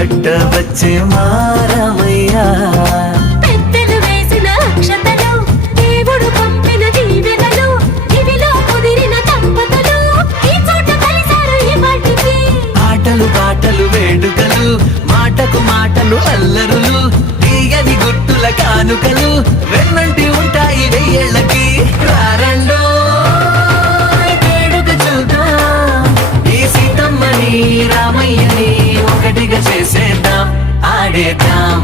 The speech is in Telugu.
పట్ట వచ్చే మారమయ్యా. పెద్దలు వేసిన అక్షతలు, దేవుడు పంపిన దీవెనలు, ఇవిలో కుదిరిన దంపతులు ఈ చోట కలిసారు ఈ వాటికి. ఆటలు పాటలు వేడుకలు, మాటకు మాటలు అల్లరులు, తీయని గుర్తుల కానుకలు వెన్నంటి ఉంటాయి వెయ్యేళ్ళకి. రారండో వేడుక చూద్దాం, ఈ సీతమ్మని రామయ్యని ఒకటిగా చేసేద్దాం, ఆడేద్దాం.